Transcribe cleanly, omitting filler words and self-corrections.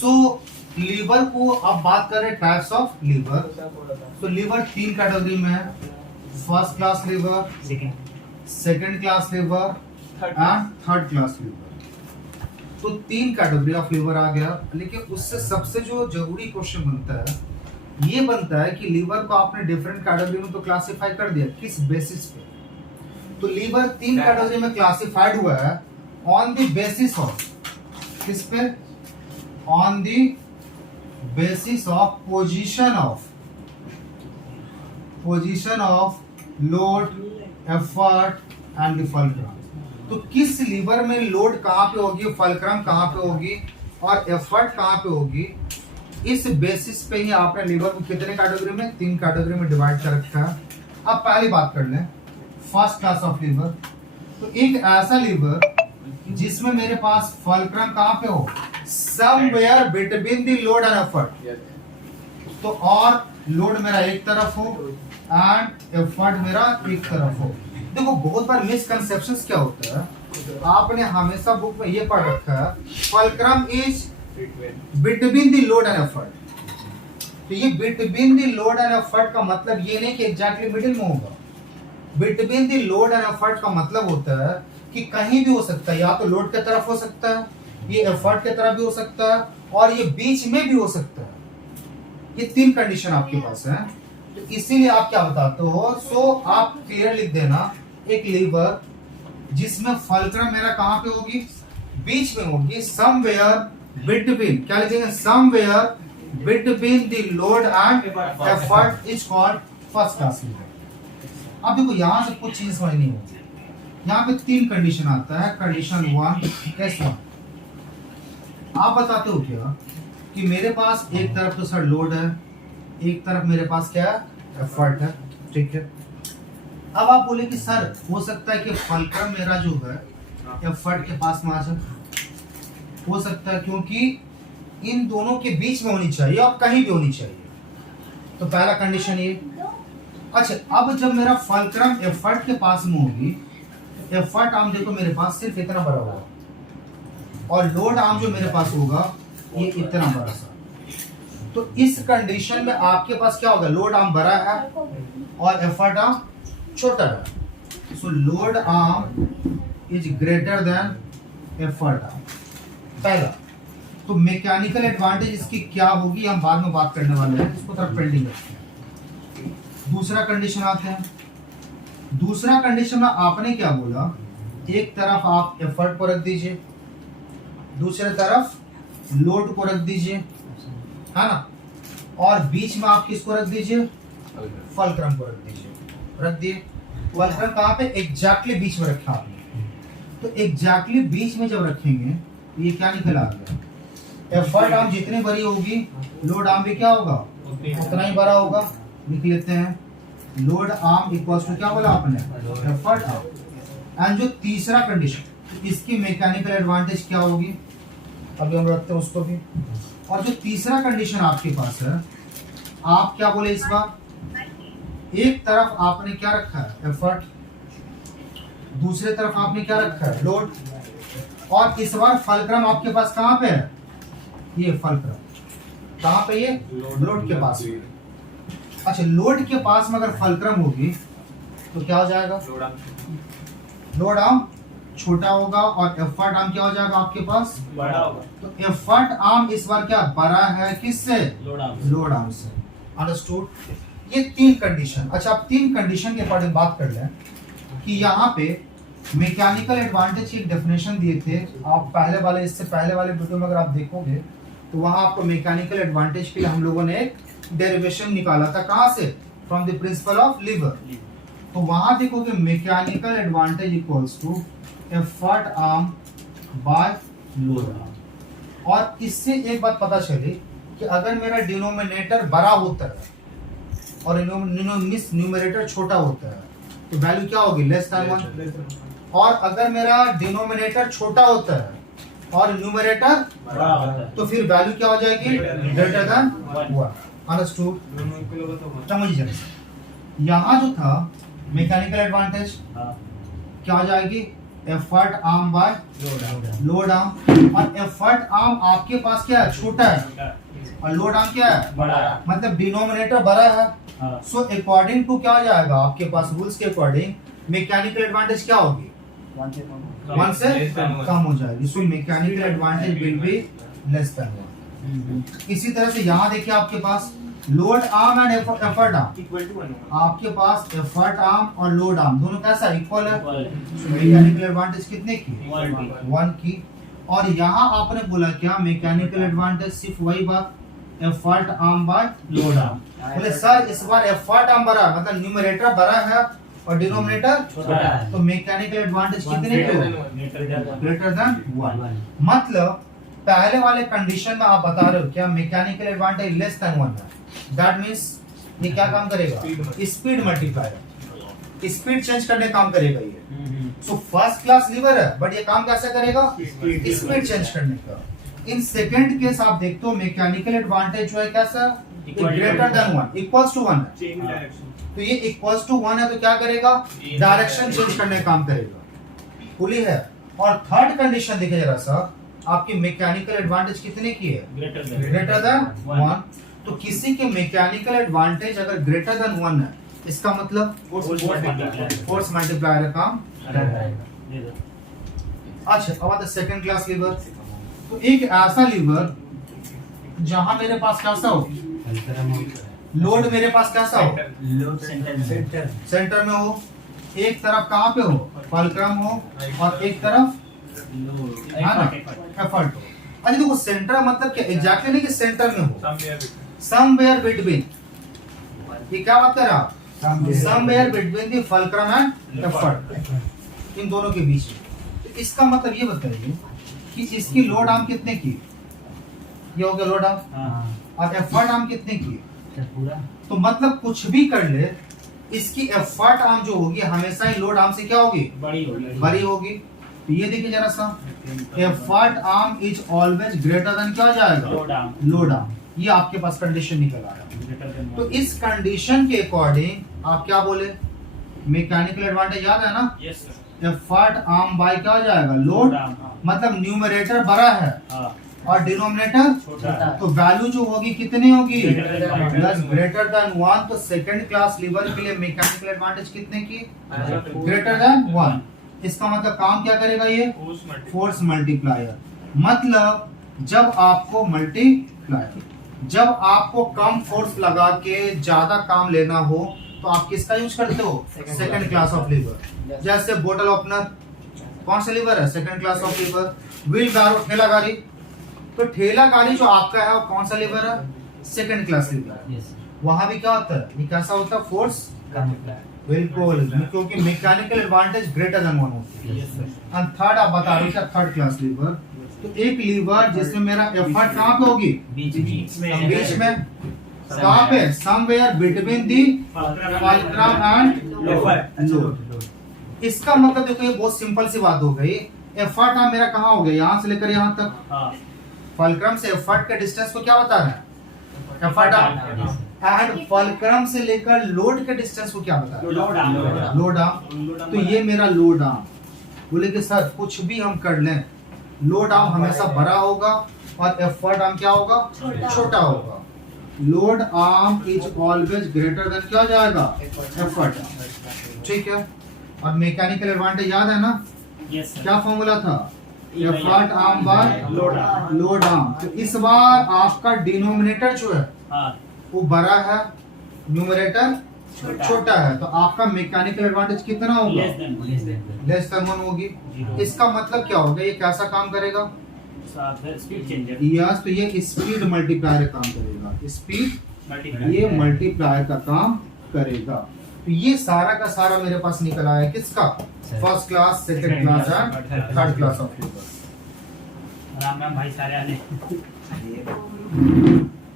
सो liver को अब बात करें टाइप्स ऑफ लीवर। तो लीवर तीन कैटेगरी में है, first class lever, second class lever and third class lever. तो तीन कैटेगरी ऑफ लीवर आ गया। लेकिन उससे सबसे जो जरूरी क्वेश्चन बनता है ये बनता है कि लीवर को आपने डिफरेंट कैटेगरी में तो क्लासिफाई कर दिया, किस बेसिस पे? तो लीवर तीन कैटेगरी में क्लासिफाइड हुआ है ऑन द बेसिस ऑफ, किस पे? On the basis of position of load, effort and the fulcrum. तो किस लीवर में लोड कहां पे होगी, फल्क्रम कहां पे होगी और एफर्ट कहां पे होगी, इस बेसिस पे ही आपने लीवर को कितने कैटेगरी में, तीन कैटेगरी में डिवाइड कर रखा है। अब पहली बात कर लें फर्स्ट क्लास ऑफ लीवर। तो एक ऐसा लीवर जिसमें मेरे पास फल्क्रम कहां पे हो, somewhere between the load and effort. तो और लोड मेरा एक तरफ हो एंड एफर्ट मेरा एक तरफ हो। देखो बहुत बार मिसकंसेप्शंस क्या होता है, आपने हमेशा बुक में ये पढ़ रखा है fulcrum is between the load and effort. तो ये between the load and effort का मतलब ये नहीं कि एग्जैक्टली मिडिल में होगा। Between the load and effort का मतलब होता है कि कहीं भी हो सकता है, या तो लोड की तरफ हो सकता है, ये एफर्ट की तरफ भी हो सकता है और ये बीच में भी हो सकता है। ये तीन कंडीशन आपके पास है। तो इसीलिए आप क्या बताते हो, सो आप क्लियर लिख देना एक लीवर जिसमें फल्क्रम मेरा कहां पे होगी, बीच में होगी, समवेयर बिटवीन, क्या लिखेंगे, somewhere between the load and effort is called first class lever. अब देखो यहां से कुछ चीज समझनी होगी। यहाँ पे तीन कंडीशन आता है, कंडीशन वन, केस वन। आप बताते हो क्या कि मेरे पास एक तरफ तो सर लोड है, एक तरफ मेरे पास क्या है, एफर्ट है, ठीक है। अब आप बोले कि सर हो सकता है कि फल्क्रम मेरा जो है एफर्ट के पास में आ जाए, हो सकता है क्योंकि इन दोनों के बीच में होनी चाहिए और कहीं भी होनी चाहिए। तो पहला कंडीशन ये। अच्छा, अब जब मेरा फल्क्रम एफर्ट के पास में होगी, एफर्ट आर्म देखो मेरे पास सिर्फ इतना बड़ा होगा और लोड आर्म जो मेरे पास होगा ये इतना बड़ा सा। तो इस कंडीशन में आपके पास क्या होगा, लोड आर्म बड़ा है और एफर्ट आर्म छोटा है। सो load arm is greater than effort arm, पहला। तो मैकेनिकल एडवांटेज इसकी क्या होगी हम बाद में बात करने वाले हैं, इसको थोड़ा पेंडिंग रखते हैं। दूसरा कंडीशन आते हैं। दूसरा कंडीशन में आपने क्या बोला, एक तरफ आप एफर्ट को रख दीजिए, दूसरे तरफ लोड को रख दीजिए, है ना, और बीच में आप किसको रख दीजिए, फल्क्रम को रख दीजिए। रख दिए, फल्क्रम कहाँ पे, एग्जैक्टली बीच में रखा आपने। तो एग्जैक्टली बीच में जब रखेंगे तो ये क्या निकल आ गया, एफर्ट आर्म जितनी बड़ी होगी लोड आर्म भी क्या होगा, उतना ही बड़ा होगा। लिख लेते हैं लोड आर्म इक्वल्स टू क्या बोला आपने, एफर्ट आर्म। एंड जो तीसरा कंडीशन, इसकी मैकेनिकल एडवांटेज क्या होगी, अभी हम रखते हैं उसको भी। और जो तीसरा कंडीशन आपके पास है, आप क्या बोले इस बार, एक तरफ आपने क्या रखा है, एफर्ट, दूसरे तरफ आपने क्या रखा है, लोड, और इस बार फल्क्रम आपके पास कहां पे है, ये फल्क्रम कहां पे, ये लोड के पास। अच्छा, लोड के पास में अगर फल्क्रम होगी तो क्या हो जाएगा, लोड आर्म छोटा होगा और एफर्ट आर्म क्या हो जाएगा आपके पास, बड़ा होगा। तो एफर्ट आर्म इस बार क्या बड़ा है, किससे, लोड आर्म से। अंडरस्टूड। ये तीन कंडीशन। अच्छा, अब तीन कंडीशन के बारे में बात कर लें कि यहाँ पे मैकेनिकल एडवांटेज की एक डेफिनेशन दिए थे आप पहले वाले, इससे पहले वाले वीडियो में अगर आप देखोगे तो वहां आपको मैकेनिकल एडवांटेज के लिए हम लोगों ने एक डेरिवेशन निकाला था, कहां से, from the principle of lever. तो वहां देखोगे mechanical advantage equals to effort arm by load arm. और इससे एक बात पता चली कि अगर मेरा डिनोमिनेटर बड़ा होता है और न्यूमरेटर छोटा होता है तो वैल्यू क्या होगी, लेस देन 1। और अगर मेरा डिनोमिनेटर छोटा होता है और न्यूमरेटर बड़ा होता है तो फिर वैल्यू क्या हो जाएगी, ग्रेटर देन 1। अंडरस्टूड। समझिए, यहाँ जो था मैकेनिकल एडवांटेज क्या हो जाएगी, effort arm by load arm. और एफर्ट आर्म आपके पास क्या है, छोटा है, और लोड आर्म क्या है, बड़ा है। मतलब डिनोमिनेटर बड़ा है। हाँ। सो अकॉर्डिंग टू क्या हो जाएगा आपके पास रूल्स के अकॉर्डिंग, मैकेनिकल एडवांटेज क्या होगी, 1 से कम हो जाएगी। So mechanical advantage will be less than 1। इसी तरह से यहाँ देखिए आपके पास load arm and effort arm, आपके पास एफर्ट आर्म और लोड आर्म दोनों कैसा इक्वल है। मैकेनिकल एडवांटेज कितने की, 1 की। और यहाँ आपने बोला क्या, मैकेनिकल एडवांटेज सिर्फ वही बात, effort arm by load arm. बोले सर इस बार एफर्ट आर्म बड़ा है, मतलब न्यूमरेटर बड़ा है और डिनोमिनेटर छोटा है, तो मैकेनिकल एडवांटेज कितने के हो, ग्रेटर देन 1। मतलब पहले वाले कंडीशन में आप बता रहे हो क्या मैकेनिकल एडवांटेज लेस देन 1 है, दैट मींस ये क्या काम करेगा, स्पीड मल्टीप्लायर, स्पीड चेंज करने काम करेगा ये। सो फर्स्ट क्लास लीवर है बट ये काम कैसे करेगा, स्पीड चेंज करने का। इन सेकंड केस आप देखते हो मैकेनिकल एडवांटेज जो है कैसा, ग्रेटर देन 1, इक्वल्स टू 1 है। तो ये इक्वल्स टू 1 है तो क्या करेगा, डायरेक्शन चेंज करने का काम करेगा, पुली है। और थर्ड कंडीशन देखिए जरा सा, आपकी मैकेनिकल एडवांटेज कितने की है, ग्रेटर देन 1। तो किसी के मैकेनिकल एडवांटेज अगर ग्रेटर देन 1 है, इसका मतलब फोर्स मल्टीप्लायर का काम करेगा। अच्छा अब आता है सेकंड क्लास लीवर। तो एक ऐसा लीवर जहां मेरे पास कैसा हो, लोड मेरे पास कैसा हो, सेंटर में हो, एक तरफ कहाँ पे हो, फल्क्रम हो, और एक तरफ एफर्ट हो। अच्छा देखो सेंटर मतलब क्या, एग्जैक्टली नहीं कि सेंटर में हो, समवेयर बिटवीन, ये क्या बात कर रहा आप, somewhere between the fulcrum and effort, इन दोनों के बीच में। तो इसका मतलब ये बताइए कि इसकी लोड आर्म कितने की, ये हो गया लोड आर्म, और एफर्ट आर्म कितने की, तो मतलब कुछ भी कर ले इसकी एफर्ट आर्म जो होगी हमेशा ही लोड आर्म से क्या होगी, बड़ी होगी। तो ये देखिए जरा सा, effort arm is always greater than क्या हो जाएगा, लोड आर्म। ये आपके पास कंडीशन निकल आया। तो इस कंडीशन के अकॉर्डिंग आप क्या बोले, मैकेनिकल एडवांटेज याद है ना, एफर्ट आर्म बाय क्या हो जाएगा, लोड, मतलब न्यूमरेटर बड़ा है और डिनोमिनेटर छोटा, तो वैल्यू जो होगी कितनी होगी, प्लस ग्रेटर देन 1। तो सेकंड क्लास लीवर के लिए मैकेनिकल एडवांटेज कितने की, ग्रेटर देन 1। इसका मतलब काम क्या करेगा ये, फोर्स मल्टीप्लायर। मतलब जब आपको कम फोर्स लगा के ज्यादा काम लेना हो तो आप किसका यूज करते हो, सेकंड क्लास ऑफ लीवर। जैसे बोतल ओपनर कौन सा लीवर है, second class of lever. Wheelbarrow ठेला गाड़ी, तो ठेला गाड़ी जो आपका है वो कौन सा लीवर है, सेकंड क्लास लीवर। वहां भी क्या होता है, ये कैसा होता है, फोर्स, बिल्कुल, क्योंकि मैकेनिकल एडवांटेज ग्रेटर देन 1 होती है। एंड थर्ड आप बता रहे हो थर्ड क्लास लीवर, तो एक लीवर जिसमें मेरा एफर्ट कहाँ पे होगी, बीच में, कहाँ पे, somewhere between the fulcrum and load. इसका मतलब देखो ये बहुत सिंपल सी बात हो गई, एफर्ट आर्म मेरा कहाँ हो गया, यहाँ से लेकर यहाँ तक, फल्क्रम से एफर्ट के डिस्टेंस को क्या बता रहे हैं, एफर्ट आर्म, एंड फल्क्रम से लेकर लोड के डिस्टेंस को क्या बता रहे हैं, लोड आर्म। तो ये मेरा लोड आर्म। बोले कि सर कुछ भी हम कर लें, लोड आर्म हमेशा बड़ा होगा और एफर्ट आर्म क्या होगा, छोटा होगा। Load arm is always greater than क्या हो जाएगा, एफर्ट आर्म, ठीक है। और मैकेनिकल एडवांटेज याद है ना, क्या फॉर्मूला था, effort arm by load arm. तो इस बार आपका डिनोमिनेटर जो है वो बड़ा है, न्यूमरेटर छोटा है, तो आपका मैकेनिकल एडवांटेज कितना होगा, लेस देन 1 होगी। इसका मतलब क्या होगा, ये कैसा काम करेगा, यस, तो ये स्पीड मल्टीप्लायर का काम करेगा, स्पीड ये मल्टीप्लायर का काम करेगा। तो ये सारा का सारा मेरे पास निकल आया किसका, first class, second class and third class of lever. Ram Ram भाई सारे आने